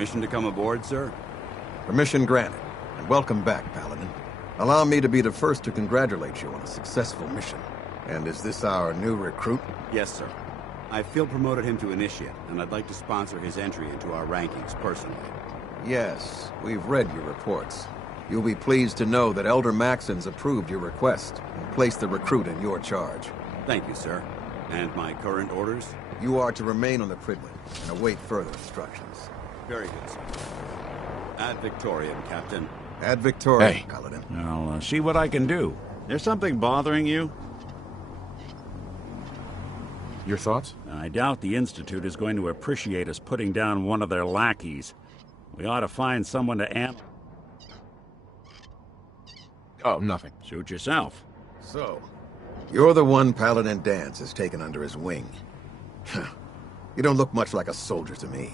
Permission to come aboard, sir? Permission granted, and welcome back, Paladin. Allow me to be the first to congratulate you on a successful mission. And is this our new recruit? Yes, sir. I field promoted him to initiate, and I'd like to sponsor his entry into our rankings personally. Yes, we've read your reports. You'll be pleased to know that Elder Maxon's approved your request and placed the recruit in your charge. Thank you, sir. And my current orders? You are to remain on the Pridwin and await further instructions. Very good, sir. Ad Victoriam, Captain. Ad Victoriam, Hey. Paladin. I'll see what I can do. There's something bothering you? Your thoughts? I doubt the Institute is going to appreciate us putting down one of their lackeys. We ought to find someone to Oh, nothing. Suit yourself. So, you're the one Paladin Danse has taken under his wing. You don't look much like a soldier to me.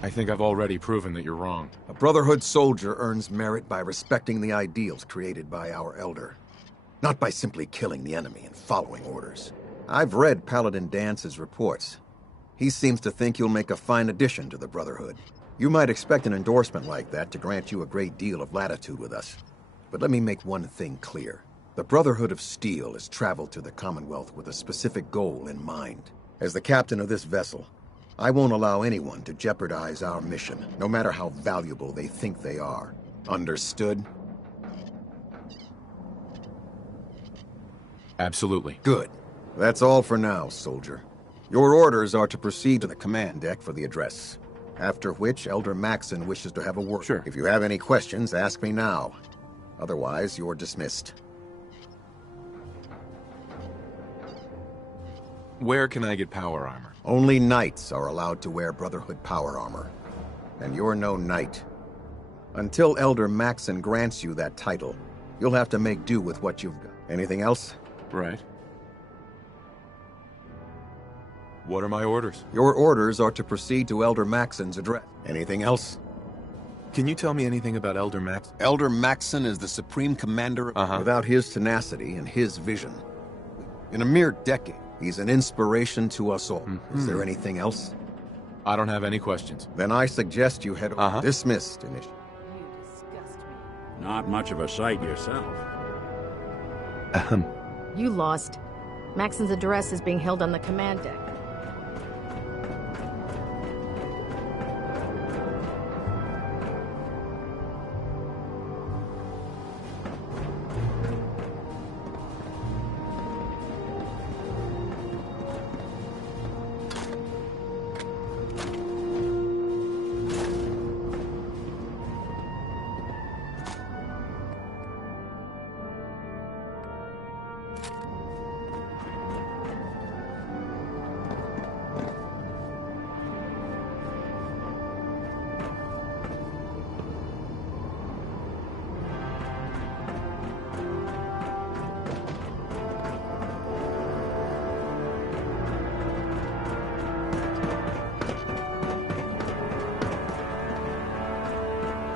I think I've already proven that you're wrong. A Brotherhood soldier earns merit by respecting the ideals created by our Elder, not by simply killing the enemy and following orders. I've read Paladin Dance's reports. He seems to think you'll make a fine addition to the Brotherhood. You might expect an endorsement like that to grant you a great deal of latitude with us. But let me make one thing clear. The Brotherhood of Steel has traveled to the Commonwealth with a specific goal in mind. As the captain of this vessel, I won't allow anyone to jeopardize our mission, no matter how valuable they think they are. Understood? Absolutely. Good. That's all for now, soldier. Your orders are to proceed to the command deck for the address. After which, Elder Maxon wishes to have a word. Sure. If you have any questions, ask me now. Otherwise, you're dismissed. Where can I get power armor? Only knights are allowed to wear Brotherhood power armor. And you're no knight. Until Elder Maxon grants you that title, you'll have to make do with what you've got. Anything else? Right. What are my orders? Your orders are to proceed to Elder Maxon's address. Anything else? Can you tell me anything about Elder Max? Elder Maxon is the supreme commander. Without his tenacity and his vision, in a mere decade, he's an inspiration to us all. Is there anything else? I don't have any questions. Then I suggest you head over. Dismissed, initially. You disgust me. Not much of a sight yourself. You lost. Maxon's address is being held on the command deck.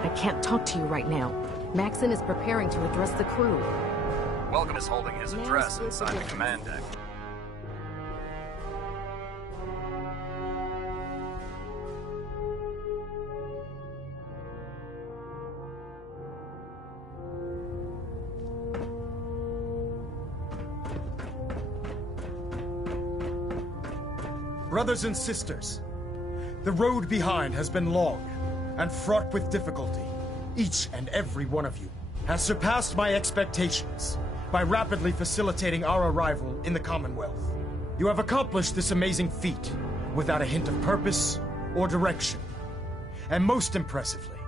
I can't talk to you right now. Maxon is preparing to address the crew. Welcome is holding his address inside the command deck. Brothers and sisters, the road behind has been long and fraught with difficulty. Each and every one of you has surpassed my expectations by rapidly facilitating our arrival in the Commonwealth. You have accomplished this amazing feat without a hint of purpose or direction. And most impressively,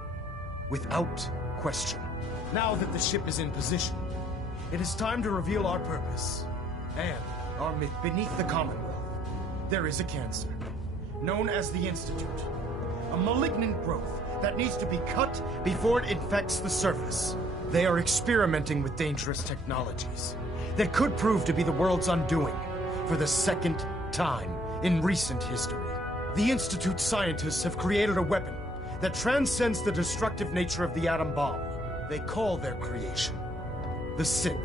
without question. Now that the ship is in position, it is time to reveal our purpose and our myth. Beneath the Commonwealth, there is a cancer, known as the Institute. A malignant growth that needs to be cut before it infects the surface. They are experimenting with dangerous technologies that could prove to be the world's undoing for the second time in recent history. The Institute scientists have created a weapon that transcends the destructive nature of the atom bomb. They call their creation the Synth.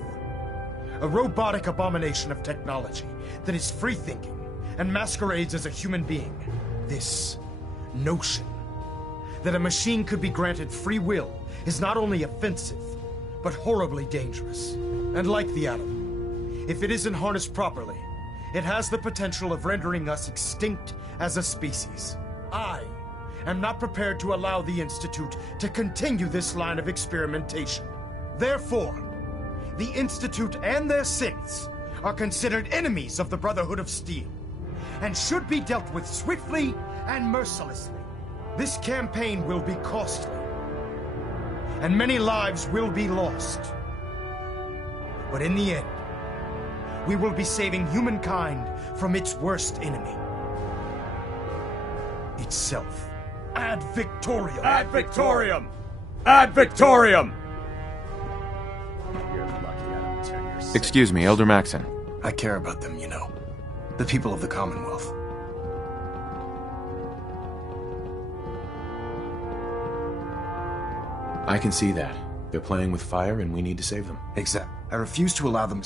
A robotic abomination of technology that is free-thinking and masquerades as a human being. This notion that a machine could be granted free will is not only offensive, but horribly dangerous. And like the atom, if it isn't harnessed properly, it has the potential of rendering us extinct as a species. I am not prepared to allow the Institute to continue this line of experimentation. Therefore, the Institute and their synths are considered enemies of the Brotherhood of Steel, and should be dealt with swiftly and mercilessly. This campaign will be costly, and many lives will be lost. But in the end, we will be saving humankind from its worst enemy. Itself. Ad Victoriam! Ad Victoriam! Ad Victoriam! Excuse me, Elder Maxon. I care about them, you know. The people of the Commonwealth. I can see that. They're playing with fire and we need to save them. Exact. I refuse to allow them...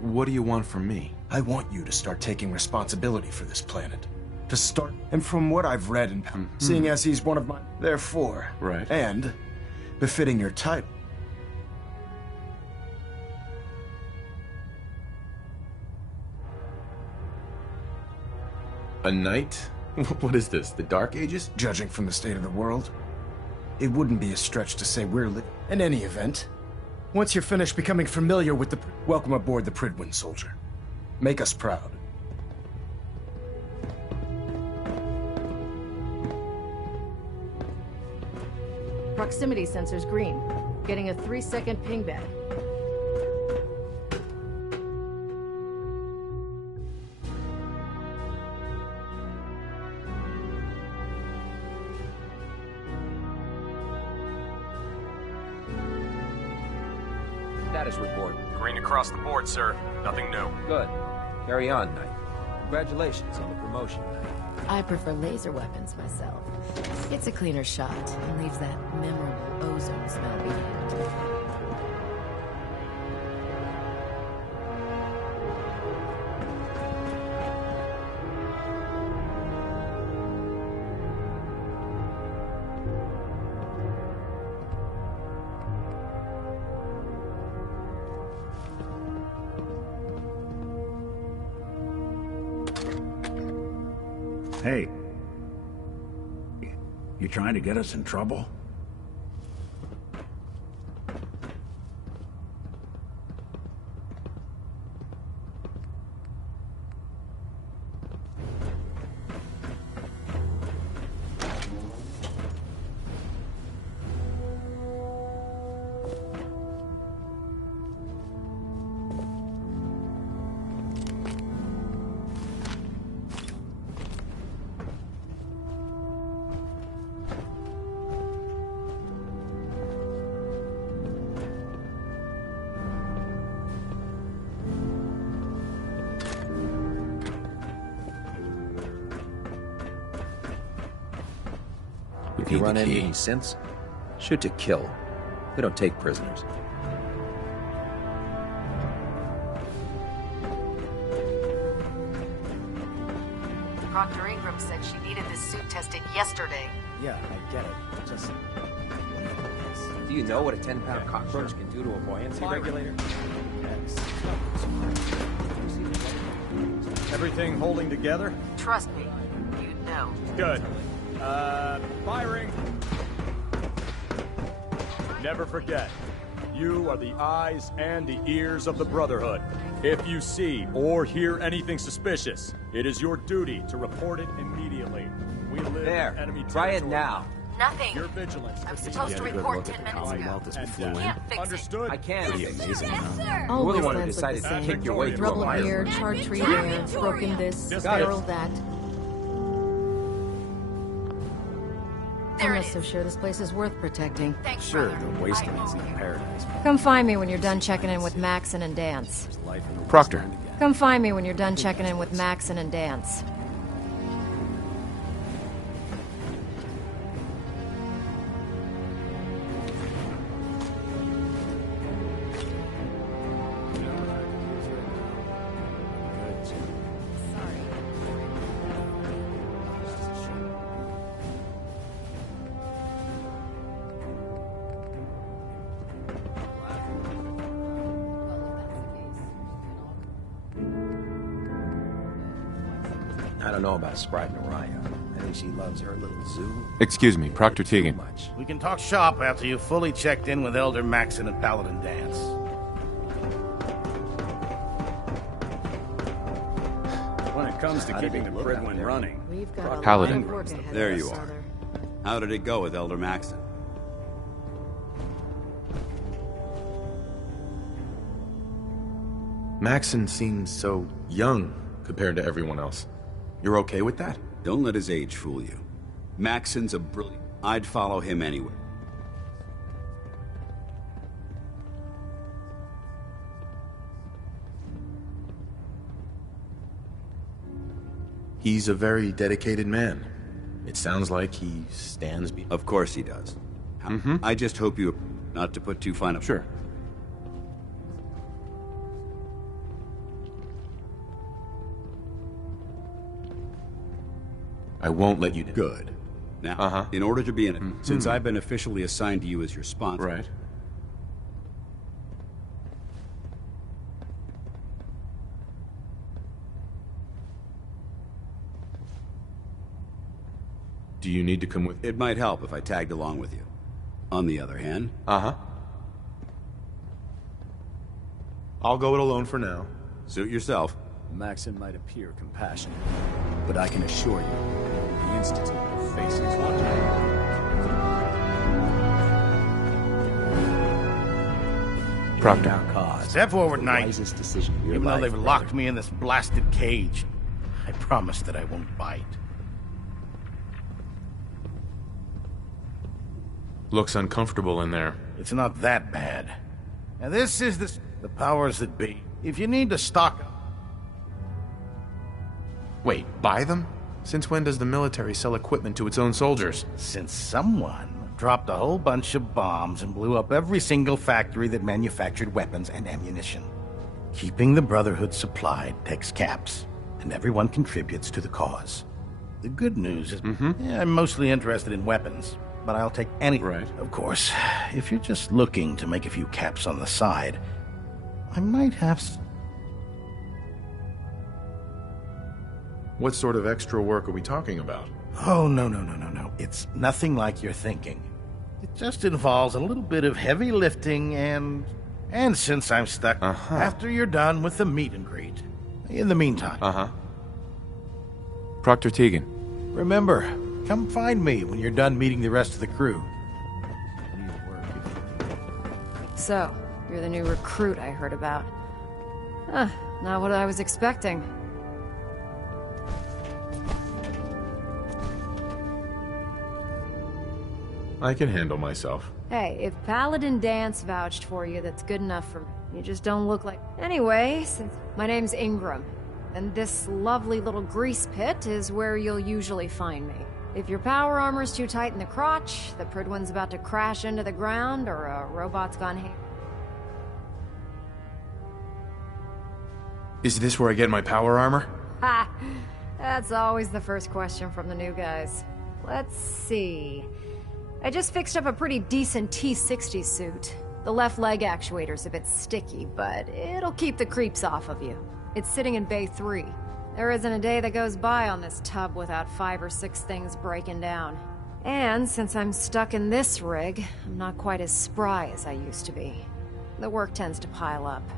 What do you want from me? I want you to start taking responsibility for this planet. To start... And from what I've read and... Seeing as he's one of my... Therefore... Right. And... befitting your title. A knight? What is this, the Dark Ages? Judging from the state of the world, it wouldn't be a stretch to say we're in any event, once you're finished becoming familiar with the... Welcome aboard the Pridwin, soldier. Make us proud. Proximity sensor's green. Getting a 3-second ping back. Status report. Green across the board, sir. Nothing new. Good. Carry on, Knight. Congratulations on the promotion, Knight. I prefer laser weapons myself. It's a cleaner shot and leaves that memorable ozone smell behind. Hey. You trying to get us in trouble? If you run into any synths, shoot to kill. We don't take prisoners. Dr. Ingram said she needed this suit tested yesterday. Yeah, I get it. Just... Do you know what a 10-pound cockroach can do to a buoyancy regulator? Everything holding together? Trust me, you'd know. Good. Firing. Never forget, you are the eyes and the ears of the Brotherhood. If you see or hear anything suspicious, it is your duty to report it immediately. We live in enemy territory. Try it now. Nothing. Your vigilance. I'm supposed to report 10 minutes ago. Can't fix Understood? I can. Pretty amazing. All We're the these one who plans look decided the to same. kick your way through a Rubble fire. here, charred tree there, broken this, barrel that. I'm not so sure this place is worth protecting. Sure, the wasting isn't a paradise. Come find me when you're done checking in with Maxon and Dance. Proctor. Come find me when you're done checking in with Maxon and Dance. I don't know about Sprite Mariah. I think she loves her little zoo. Excuse me, Proctor Tegan. We can talk shop after you've fully checked in with Elder Maxon and Paladin Dance. When it comes to keeping the Pridwin running, We've got a Paladin. lot of work ahead There of you us, are. Brother. How did it go with Elder Maxon? Maxon seems so young compared to everyone else. You're okay with that? Don't let his age fool you. Maxon's a brilliant... I'd follow him anyway. He's a very dedicated man. It sounds like he stands be... Of course he does. I just hope you... Not to put too fine a... Sure. I won't let you... Good. Now, in order to be in it, since I've been officially assigned to you as your sponsor... Right. Do you need to come with... It might help if I tagged along with you. On the other hand... I'll go it alone for now. Suit yourself. Maxon might appear compassionate, but I can assure you, the Institute will face its Proctor. our cause. Step forward, the Knight. wisest decision of your Even though life, they've brother. locked me in this blasted cage, I promise that I won't bite. Looks uncomfortable in there. It's not that bad. Now this is the powers that be. If you need to stock up, Wait, buy them? Since when does the military sell equipment to its own soldiers? since someone dropped a whole bunch of bombs and blew up every single factory that manufactured weapons and ammunition. Keeping the Brotherhood supplied takes caps, and everyone contributes to the cause. The good news is, I'm mostly interested in weapons, but I'll take any... Right. Of course, if you're just looking to make a few caps on the side, I might have... What sort of extra work are we talking about? Oh, no. It's nothing like you're thinking. It just involves a little bit of heavy lifting and since I'm stuck, after you're done with the meet and greet. In the meantime, Proctor Tegan. remember, come find me when you're done meeting the rest of the crew. So, you're the new recruit I heard about. Not what I was expecting. I can handle myself. Hey, if Paladin Dance vouched for you, that's good enough for me. You just don't look like... Anyway, since my name's Ingram, and this lovely little grease pit is where you'll usually find me. If your power armor's too tight in the crotch, the Pridwin's about to crash into the ground, or a robot's gone ham... Is this where I get my power armor? Ha! That's always the first question from the new guys. Let's see... I just fixed up a pretty decent T-60 suit. The left leg actuator's a bit sticky, but it'll keep the creeps off of you. It's sitting in Bay 3. There isn't a day that goes by on this tub without 5 or 6 things breaking down. And since I'm stuck in this rig, I'm not quite as spry as I used to be. The work tends to pile up.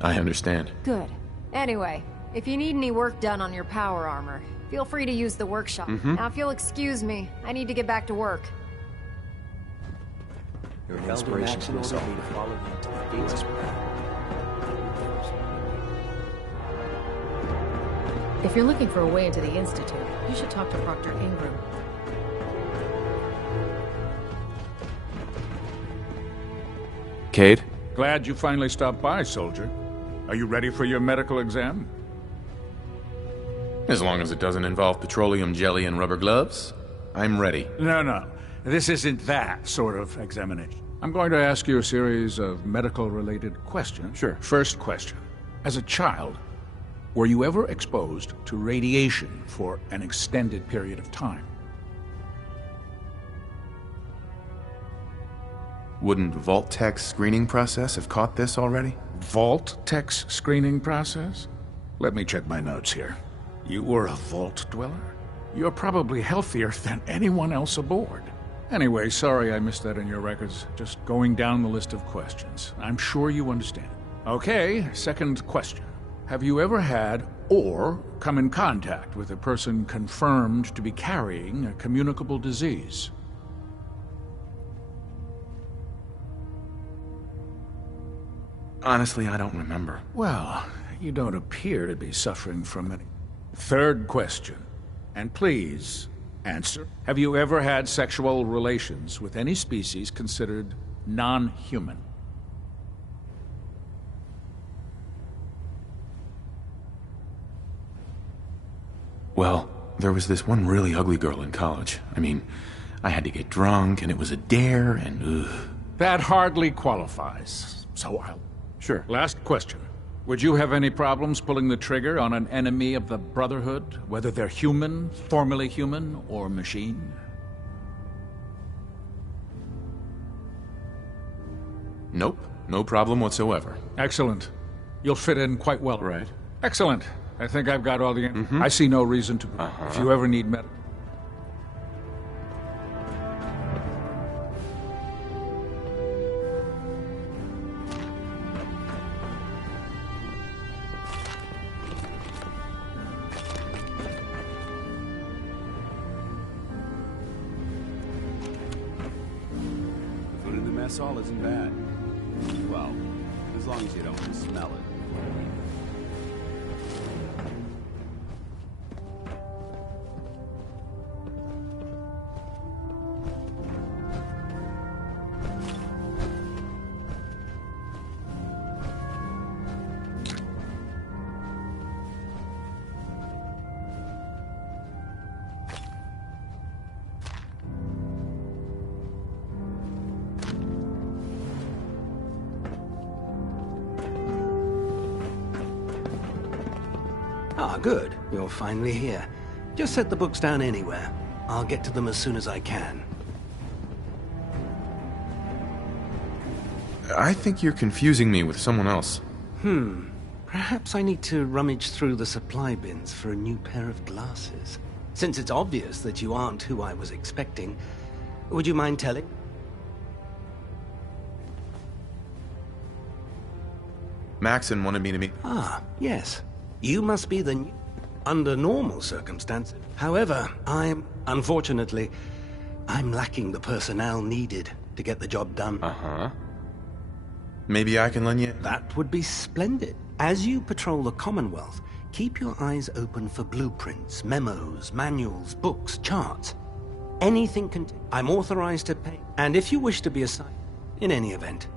I understand. Good. Anyway, if you need any work done on your power armor, feel free to use the workshop. Now, if you'll excuse me, I need to get back to work. Your inspiration for us all. Me to follow you to the gates. If you're looking for a way into the Institute, you should talk to Proctor Ingram. Cade? Glad you finally stopped by, soldier. Are you ready for your medical exam? As long as it doesn't involve petroleum jelly and rubber gloves, I'm ready. No. This isn't that sort of examination. I'm going to ask you a series of medical-related questions. Sure. First question. As a child, were you ever exposed to radiation for an extended period of time? Wouldn't Vault-Tech's screening process have caught this already? Vault tech's screening process? Let me check my notes here. You were a vault dweller? You're probably healthier than anyone else aboard. Anyway, sorry I missed that in your records. Just going down the list of questions. I'm sure you understand. Okay, second question. Have you ever had or come in contact with a person confirmed to be carrying a communicable disease? Honestly, I don't remember. Well, you don't appear to be suffering from any. Third question. And please, answer. Have you ever had sexual relations with any species considered non-human? Well, there was this one really ugly girl in college. I mean, I had to get drunk, and it was a dare, and ugh. That hardly qualifies. So I'll... Sure. Last question. Would you have any problems pulling the trigger on an enemy of the Brotherhood, whether they're human, formerly human, or machine? Nope. No problem whatsoever. Excellent. You'll fit in quite well. Right. Excellent. I think I've got all the... I see no reason to... If you ever need medical... Food in the mess hall isn't bad. Well, as long as you don't smell it. Ah, good. You're finally here. Just set the books down anywhere. I'll get to them as soon as I can. I think you're confusing me with someone else. Perhaps I need to rummage through the supply bins for a new pair of glasses. Since it's obvious that you aren't who I was expecting, would you mind telling? Maxon wanted me to meet... Ah, yes. You must be the new... Under normal circumstances. However, unfortunately, I'm lacking the personnel needed to get the job done. Maybe I can lend you... That would be splendid. As you patrol the Commonwealth, keep your eyes open for blueprints, memos, manuals, books, charts. Anything can... I'm authorized to pay. And if you wish to be assigned, in any event...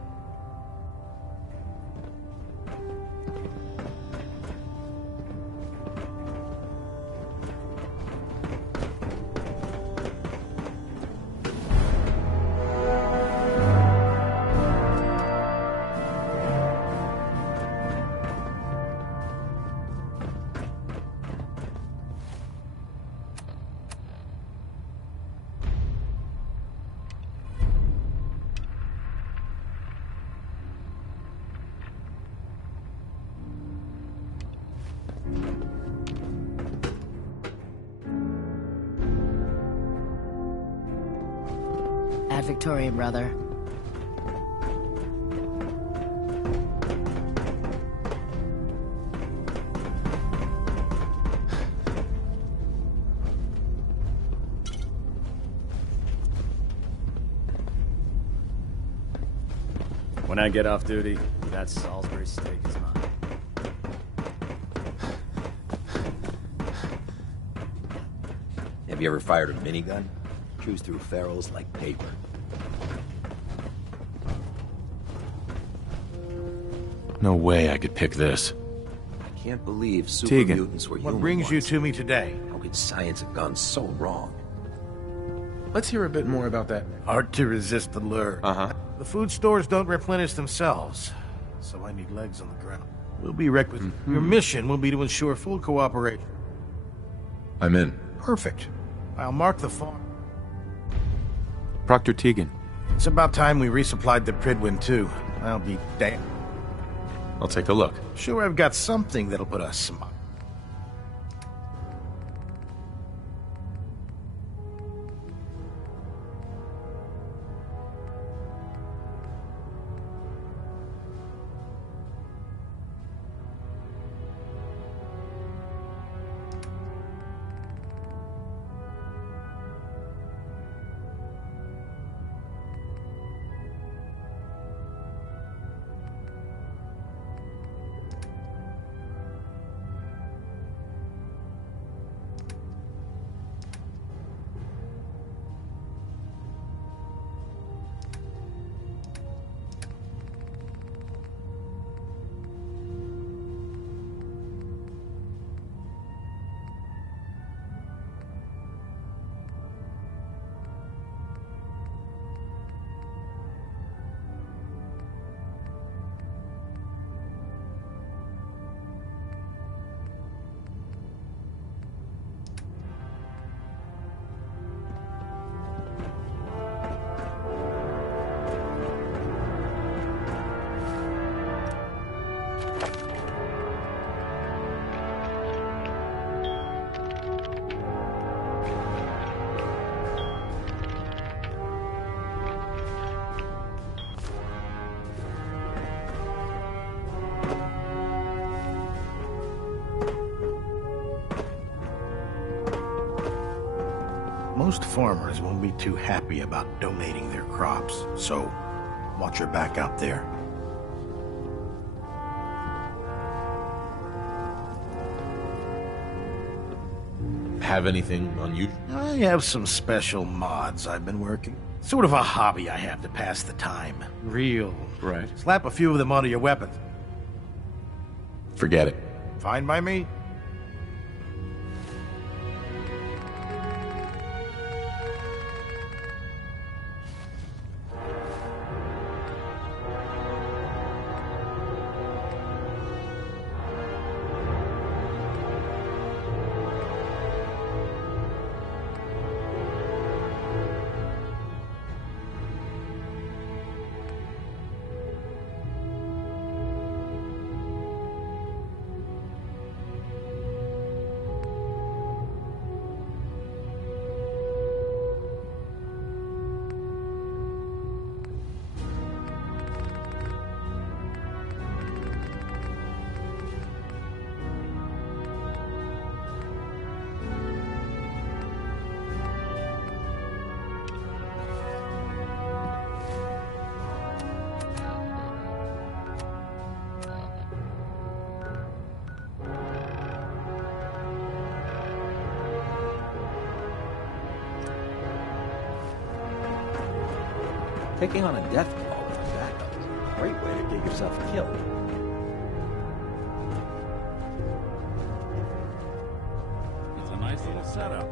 Victorian, brother. When I get off duty, that Salisbury steak is mine. Have you ever fired a minigun? Chews through ferrules like paper. No way I could pick this. I can't believe super Tegan. mutants were What human brings you once. to me today? How could science have gone so wrong? Let's hear a bit more about that. Hard to resist the lure. The food stores don't replenish themselves, so I need legs on the ground. We'll be requisite. Your mission will be to ensure full cooperation. I'm in. Perfect. I'll mark the farm. Proctor Tegan. It's about time we resupplied the Pridwin, too. I'll be damned. I'll take a look. Sure, I've got something that'll put a smile. Most farmers won't be too happy about donating their crops, so watch your back out there. Have anything unusual? I have some special mods I've been working. Sort of a hobby I have to pass the time. Real. Right. Slap a few of them onto your weapons. Forget it. Fine by me. Taking on a death call with backup is a great way to get yourself killed. It's a nice little setup.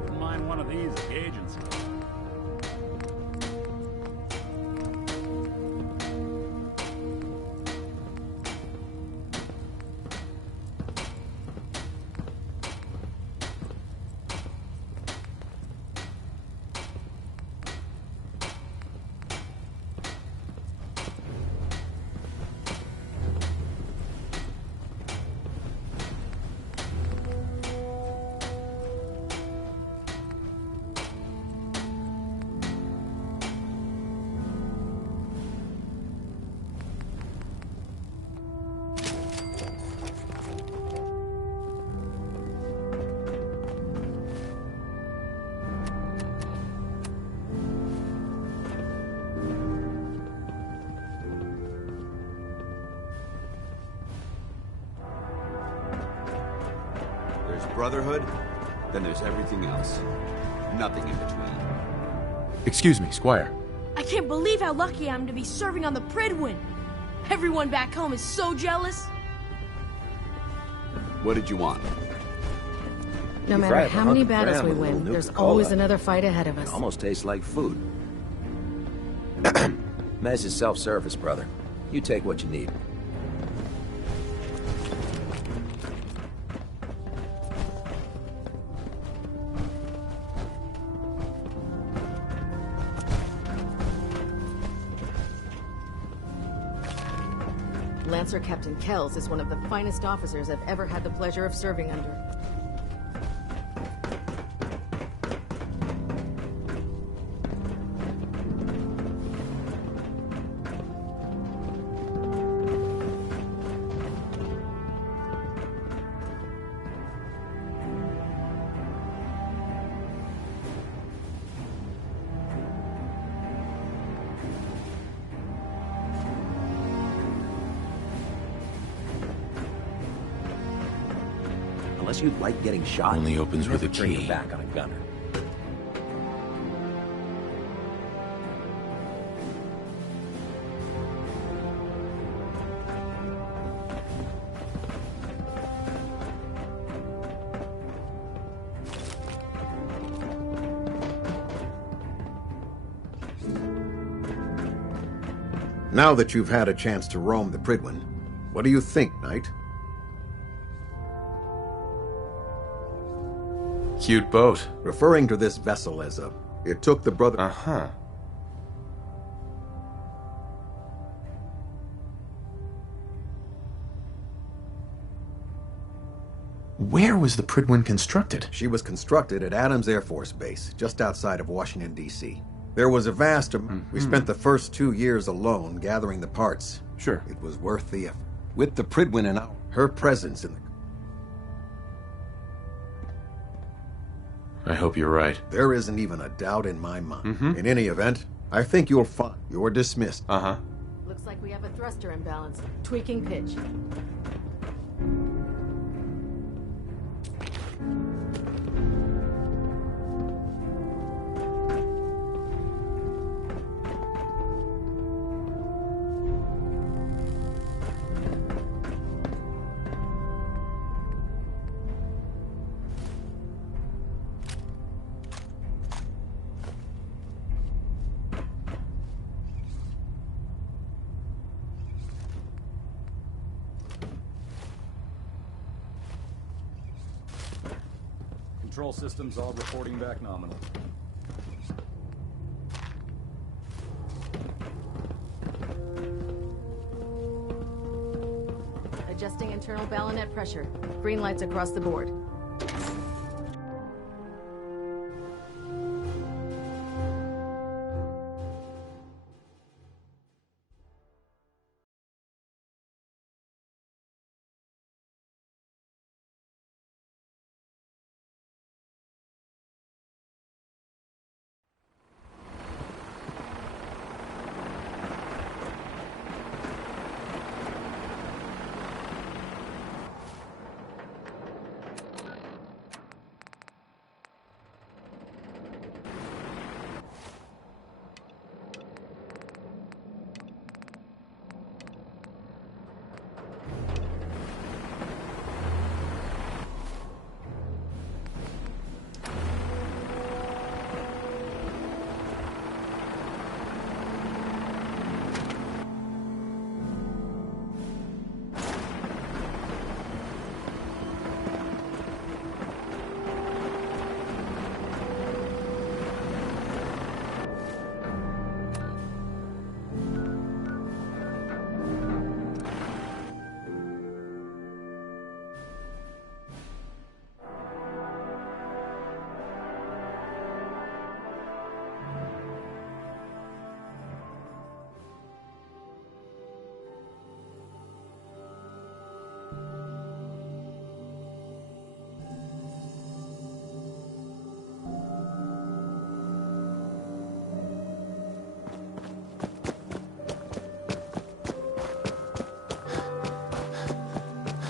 Wouldn't mind one of these at the agency. Brotherhood, then there's everything else. Nothing in between. Excuse me, Squire. I can't believe how lucky I am to be serving on the Pridwin. Everyone back home is so jealous. What did you want? No matter how many battles we win, there's always another fight ahead of us. It almost tastes like food. Mess is self-service, brother. You take what you need. Lancer Captain Kells is one of the finest officers I've ever had the pleasure of serving under. Unless you like getting shot, Only opens with a turn your key. back on a gunner. Now that you've had a chance to roam the Pridwin, what do you think, Knight? Cute boat. Referring to this vessel as it took the brother... Uh-huh. Where was the Pridwin constructed? She was constructed at Adams Air Force Base, just outside of Washington, D.C. There was a vast... We spent the first 2 years alone gathering the parts. Sure. It was worth the effort. With the Pridwin and her presence in the... I hope you're right. There isn't even a doubt in my mind. In any event, I think you'll find you're dismissed. Uh-huh. Looks like we have a thruster imbalance. Tweaking pitch. Control systems all reporting back nominal. Adjusting internal ballonet pressure. Green lights across the board.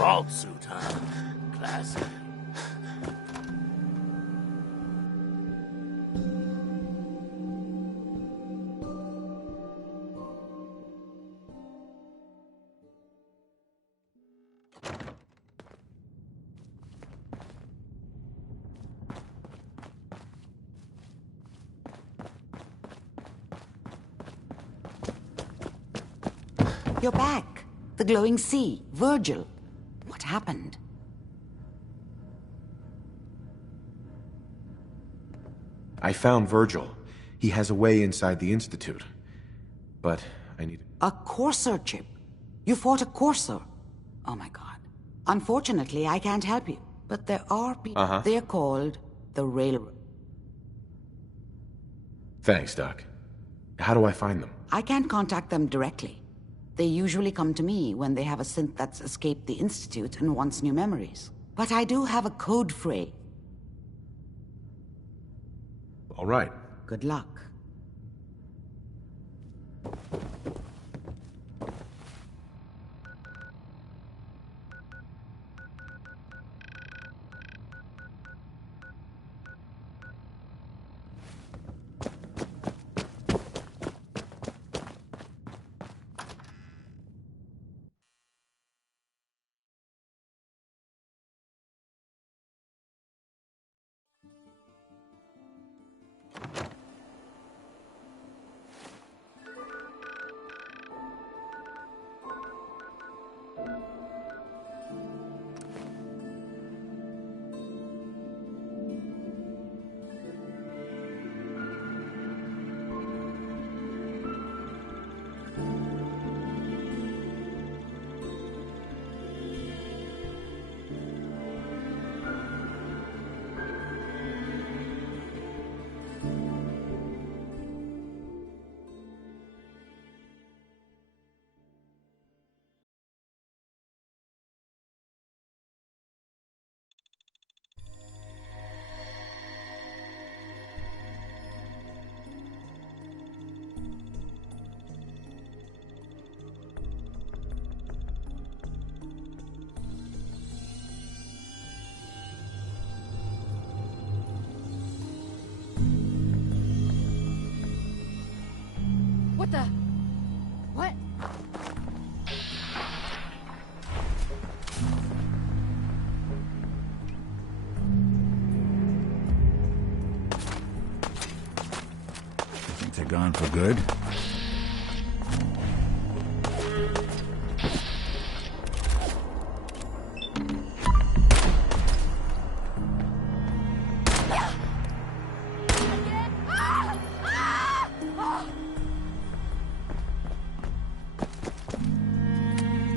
Vault suit, huh? Classy. You're back. The glowing sea. Virgil. What happened? I found Virgil. He has a way inside the Institute. But I need... A Corsair chip. You fought a courser. Oh my god. Unfortunately, I can't help you. But there are people. They're called the Railroad. Thanks, Doc. How do I find them? I can't contact them directly. They usually come to me when they have a synth that's escaped the Institute and wants new memories. But I do have a code phrase. All right. Good luck. What the? What? Think they're gone for good?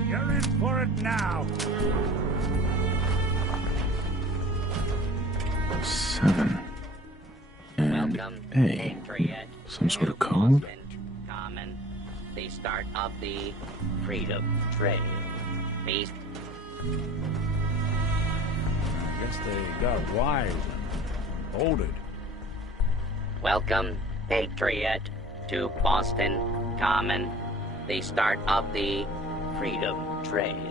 You're in for it now. 7 and A. Some sort of code? Common. The start of the Freedom Trail. These. I guess they got wise and folded. Welcome, Patriot, to Boston Common. The start of the Freedom Trail.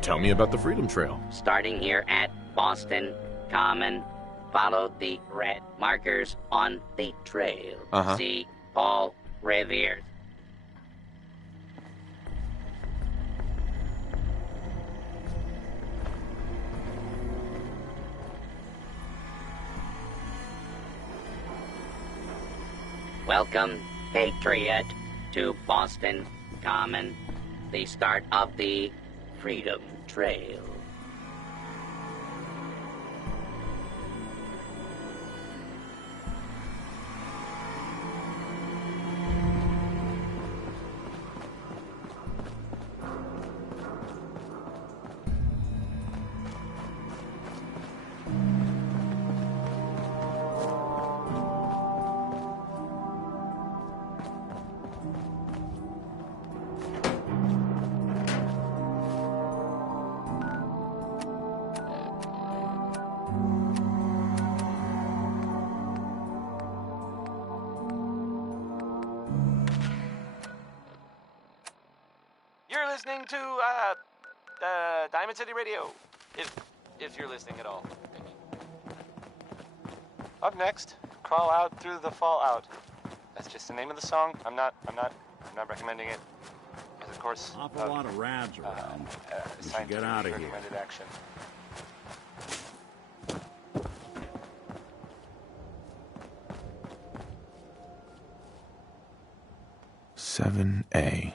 Tell me about the Freedom Trail. Starting here at Boston Common, follow the red markers on the trail. See Paul Revere's. Welcome, Patriot, to Boston Common, the start of the Freedom Trail. You're listening to, Diamond City Radio. If you're listening at all. Up next, Crawl Out Through the Fallout. That's just the name of the song. I'm not recommending it. Because, of course... Awful lot of rads around. We should get out of here. Recommended action. Seven A.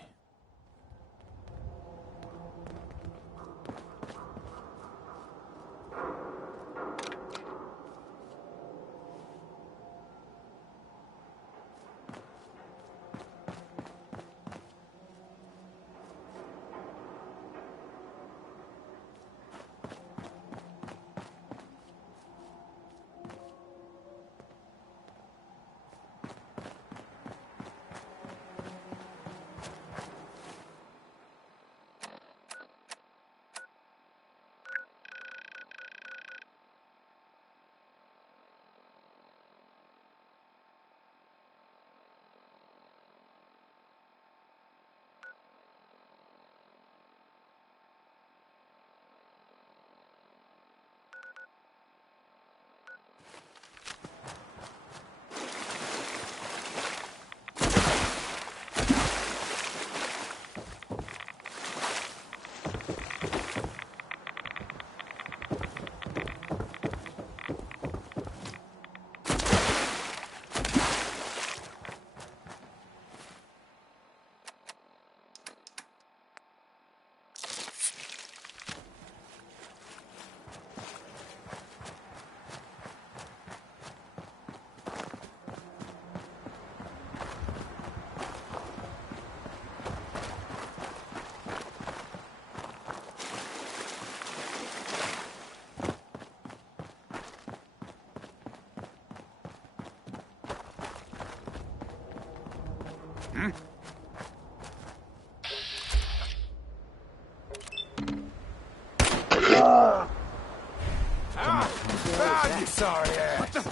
You sorry ass.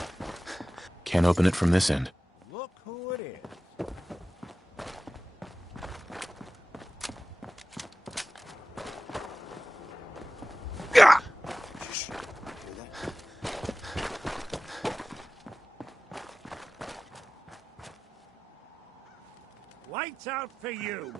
Can't open it from this end. Look who it is. Lights out for you.